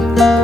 thank you